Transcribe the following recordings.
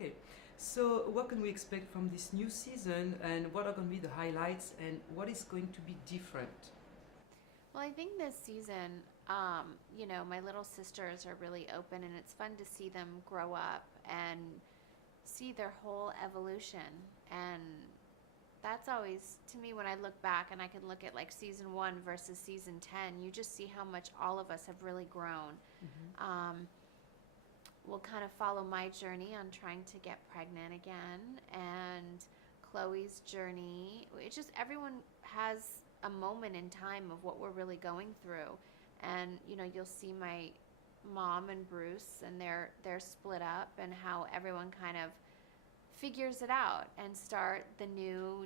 Okay, so what can we expect from this new season, and what are going to be the highlights, and what is going to be different? Well, I think this season, my little sisters are really open, and it's fun to see them grow up and see their whole evolution. And that's always, to me, when I look back and I can look at like season one versus season 10, you just see how much all of us have really grown. Hmm. Um, we'll kind of follow my journey on trying to get pregnant again and Chloe's journey. It's just everyone has a moment in time of what we're really going through. And you'll see my mom and Bruce and they're split up and how everyone kind of figures it out and start the new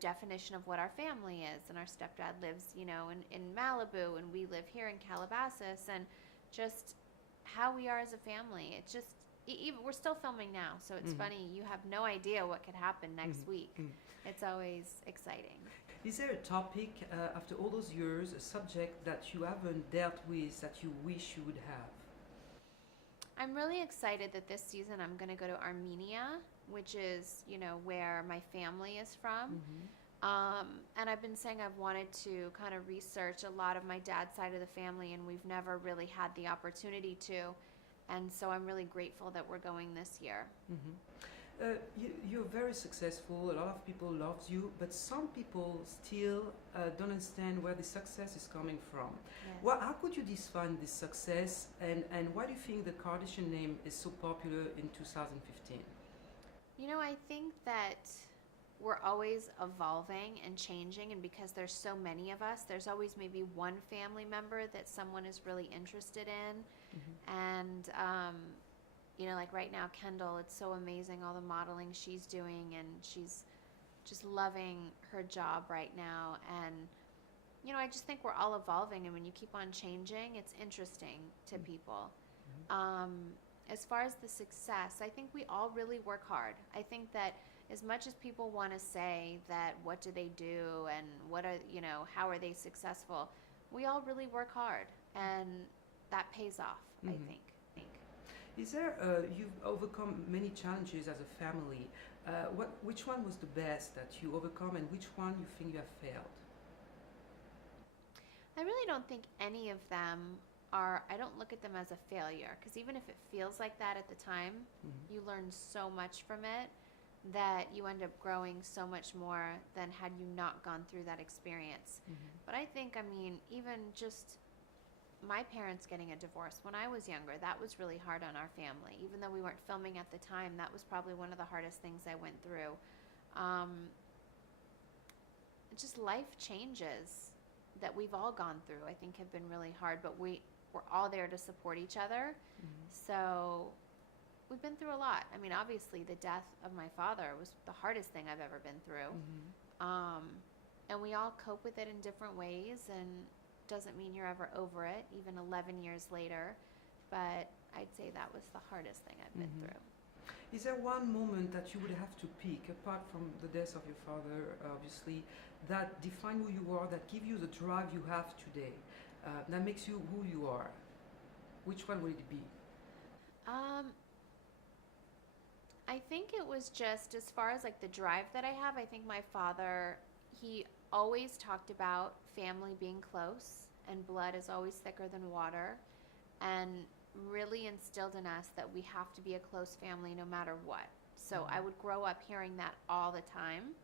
definition of what our family is. And our stepdad lives in Malibu and we live here in Calabasas, and just how we are as a family. It's just even we're still filming now, so it's Hmm. funny. You have no idea what could happen next week. Hmm. It's always exciting. Is there a topic, after all those years, a subject that you haven't dealt with that you wish you would have? I'm really excited that this season I'm going to go to Armenia, which is, where my family is from. Hmm. And I've been saying I've wanted to kind of research a lot of my dad's side of the family, and we've never really had the opportunity to. And so I'm really grateful that we're going this year. Hmm. You're very successful. A lot of people love you, but some people still don't understand where the success is coming from. Yes. Well, how could you define this success, and why do you think the Kardashian name is so popular in 2015? I think that we're always evolving and changing, and because there's so many of us, there's always maybe one family member that someone is really interested in. Hmm. And like right now, Kendall, it's so amazing all the modeling she's doing, and she's just loving her job right now. And I just think we're all evolving, and when you keep on changing, it's interesting to people. um, as far as the success, I think we all really work hard. I think that as much as people want to say that what do they do and what are how are they successful, we all really work hard, and that pays off. I Hmm. think. Is there, you've overcome many challenges as a family. Which one was the best that you overcome, and which one you think you have failed? I really don't think any of them are, I don't look at them as a failure, because even if it feels like that at the time, Hmm. you learn so much from it that you end up growing so much more than had you not gone through that experience. Hmm. But I think, even just my parents getting a divorce when I was younger, that was really hard on our family. Even though we weren't filming at the time, that was probably one of the hardest things I went through. Um, just life changes that we've all gone through, I think, have been really hard, but we're all there to support each other. Hmm. So we've been through a lot. Obviously, the death of my father was the hardest thing I've ever been through. Hmm. Um, and we all cope with it in different ways, and doesn't mean you're ever over it, even 11 years later. But I'd say that was the hardest thing I've been Hmm. through. Is there one moment that you would have to pick, apart from the death of your father, obviously, that define who you are, that give you the drive you have today, that makes you who you are? Which one would it be? Um, I think it was just as far as like the drive that I have. I think my father, he always talked about family being close, and blood is always thicker than water, and really instilled in us that we have to be a close family no matter what. So I Hmm. would grow up hearing that all the time.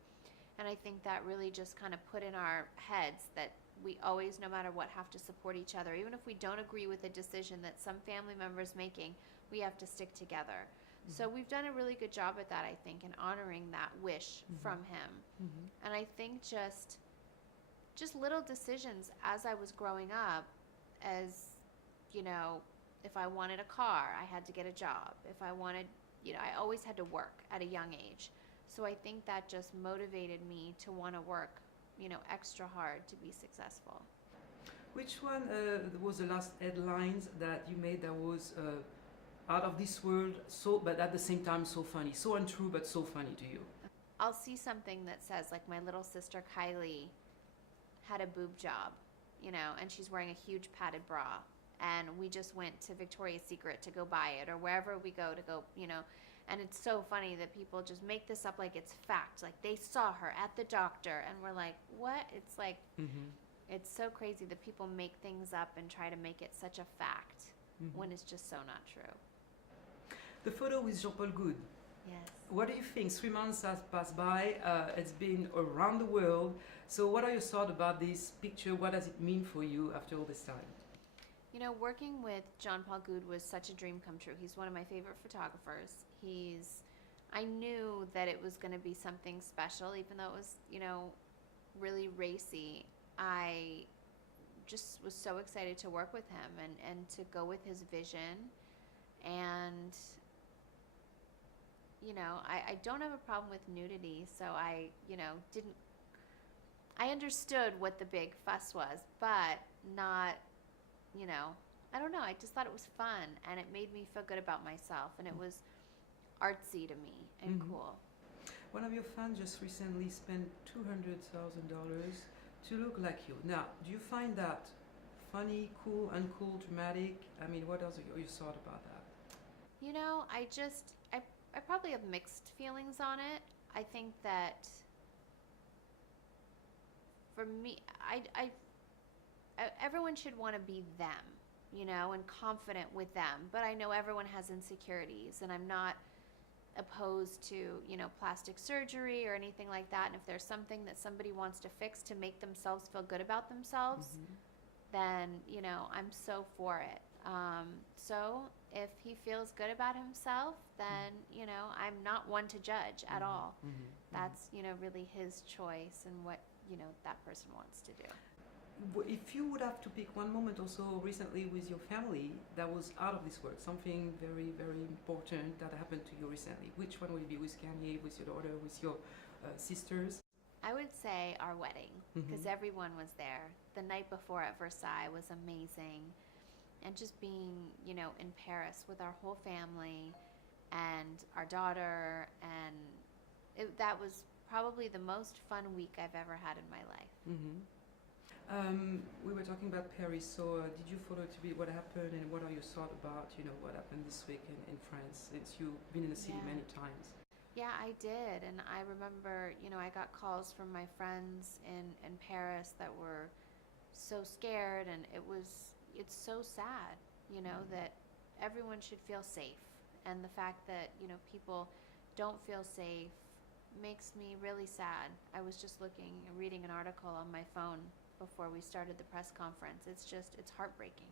And I think that really just kind of put in our heads that we always, no matter what, have to support each other. Even if we don't agree with a decision that some family member is making, we have to stick together. So Hmm. we've done a really good job at that, I think, in honoring that wish Hmm. from him. Hmm. And I think just little decisions as I was growing up, as you know, if I wanted a car, I had to get a job. If I wanted, I always had to work at a young age. So I think that just motivated me to want to work, extra hard to be successful. Which one was the last headlines that you made that was out of this world, so but at the same time so funny, so untrue but so funny to you? I'll see something that says, like, my little sister Kylie had a boob job, and she's wearing a huge padded bra. And we just went to Victoria's Secret to go buy it, or wherever we go to go. And it's so funny that people just make this up like it's fact. Like they saw her at the doctor, and we're like, what? It's like, it's so crazy that people make things up and try to make it such a fact when it's just so not true. The photo with Jean-Paul Good. Yes. What do you think? 3 months has passed by. It's been around the world. So what are your thoughts about this picture? What does it mean for you after all this time? You know, working with Jean-Paul Good was such a dream come true. He's one of my favorite photographers. I knew that it was going to be something special, even though it was, you know, really racy. I just was so excited to work with him and to go with his vision. And, you know, I don't have a problem with nudity, so I understood what the big fuss was, but not, you know, I don't know. I just thought it was fun, and it made me feel good about myself, and it was artsy to me and cool. One of your fans just recently spent $200,000 to look like you. Now, do you find that funny, cool, uncool, dramatic? I mean, what else are your thoughts about that? You know, I probably have mixed feelings on it. I think that for me, everyone should want to be them, you know, and confident with them. But I know everyone has insecurities, and I'm not opposed to, you know, plastic surgery or anything like that. And if there's something that somebody wants to fix to make themselves feel good about themselves, then, you know, I'm so for it. So if he feels good about himself, then, you know, I'm not one to judge at all. That's, you know, really his choice and what, you know, that person wants to do. If you would have to pick one moment also recently with your family that was out of this world, something very, very important that happened to you recently, which one would it be? With Kanye, with your daughter, with your sisters? I would say our wedding, because everyone was there. The night before at Versailles was amazing. And just being, you know, in Paris with our whole family and our daughter, and that was probably the most fun week I've ever had in my life. We were talking about Paris, so did you follow to be what happened, and what are your thoughts about, you know, what happened this week in France, since you've been in the city many times? Yeah, I did, and I remember, you know, I got calls from my friends in Paris that were so scared, and it's so sad, you know, that everyone should feel safe, and the fact that, you know, people don't feel safe makes me really sad. I was just reading an article on my phone before we started the press conference. It's heartbreaking.